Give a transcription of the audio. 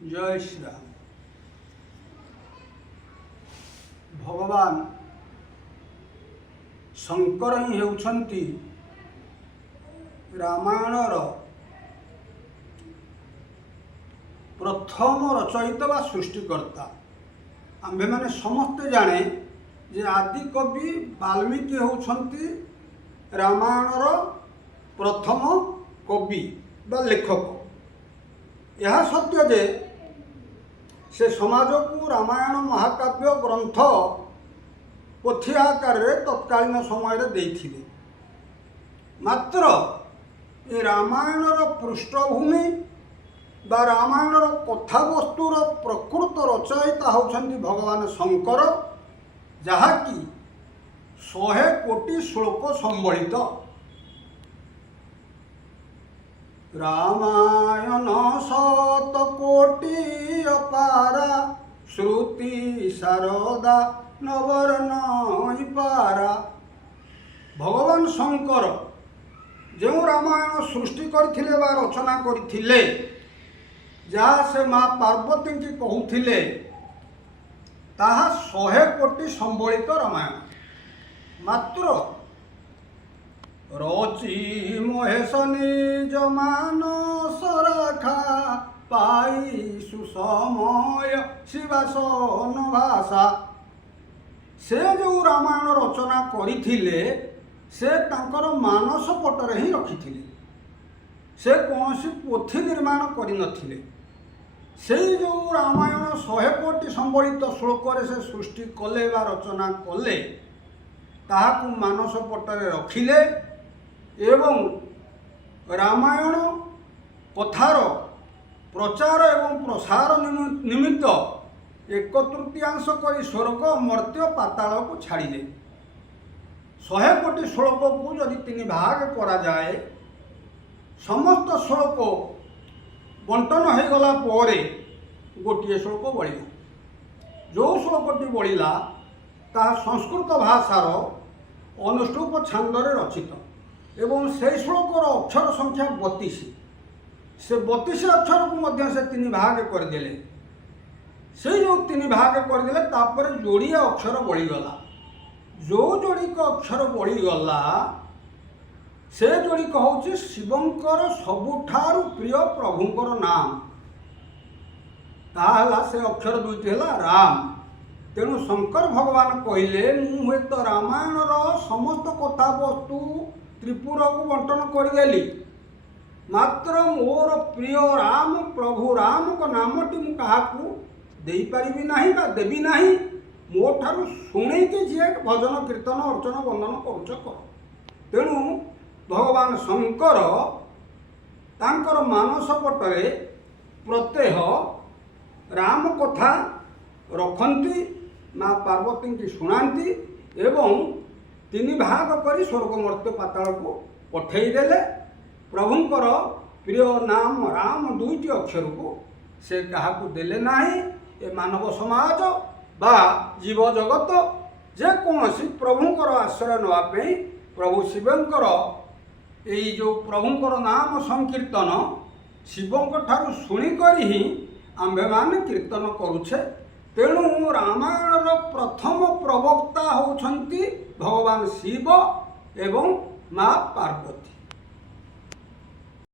जय श्री राम। भगवान शंकर ही होउछंती रामायणर प्रथम रचयिता वा सृष्टिकर्ता। आम्भे माने समस्ते जाने जे आदि कवि वाल्मीकि होउछंती रामायणर प्रथम कवि बा लेखक। यह सत्य जे से समाज को रामायण महाकाव्य ग्रंथ पोथी आकार तत्कालीन समय देइथिले। मात्र ये रामायणर पृष्ठभूमि बा रामायणर कथावस्तुर प्रकृत रचयिता होउछंती भगवान शंकर, जहाँकि 100 कोटी श्लोक संबलित। रामायण 100 अपारा श्रुति शारदा नवर्ण पारा। भगवान शंकर जो रामायण सृष्टि करथिले बा रचना करथिले, जहाँ से माँ पार्वती की कहूथिले ताहा 100 कोटी संबलित रामायण। मात्र रचि महेश निज मानस राखा पाई सुसमय शिवासन भाषा। से जो रामायण रचना करथिले से तांकर मानस पटरे ही रखिथिले। से कौनसी पोथी निर्माण करिनथिले। से जो रामायण 100 कोटी संबलित श्लोक से सृष्टि कले बा रचना कले ताहाकु मानस पटरे रखिले एवं रामायण कथार प्रचार एवं प्रसार निमित्त 1/3 करी स्वर्ग मर्त्य पाताल को छाड़िले। 100 कोटी श्लोक को यदि 3 भाग करा जाए, समस्त श्लोक बंटन हो गला परे गोटे श्लोक बढ़िला। जो श्लोकटी बढ़िला ता संस्कृत भाषार अनुष्टुप छांदरे रचित एवं से श्लोकर अक्षर संख्या 32। से 32 अक्षर को मध्य से 3 भाग करदेले। से जो 3 भाग करदेले तापर जोड़िए अक्षर बढ़ीगला। जो जोड़िक अक्षर बढ़ीगला से जोड़िक हूँ शिवंकर सबुठारु प्रिय प्रभुंकर नाम। ताहला से अक्षर 2टी है राम। तेणु शंकर भगवान कहले मुझे तो रामायणर समस्त कथा वस्तु त्रिपुर को बंटन करदेली, मात्र मोर प्रिय राम प्रभु राम को नामटी मु काहाकू देई परिबी नाही बा देबी नाही। मो ठारू शुणी के जी भजन कीर्तन अर्चन वंदन करुच कर। तेणु भगवान शंकर तांकर मानस पटरे प्रत्यह राम कथा रखती, माँ पार्वती की शुणाती एवं 3 भाग करी स्वर्ग मर्त्य पाताल को पठेदेले। प्रभुंकर प्रिय नाम राम 2टी अक्षर को से क्या देले नाही। ए मानव समाज बा जीव जगत जेकोसी प्रभुंकर आश्रय नापी प्रभु शिवंकर यही जो प्रभुंकर नाम संकीर्तन शिवंक ठारू शुणिकर ही आम्भे माने कीर्तन करुछे। तेणु रामायणर प्रथम प्रवक्ता होउछंती भगवान शिव एवं माँ पार्वती।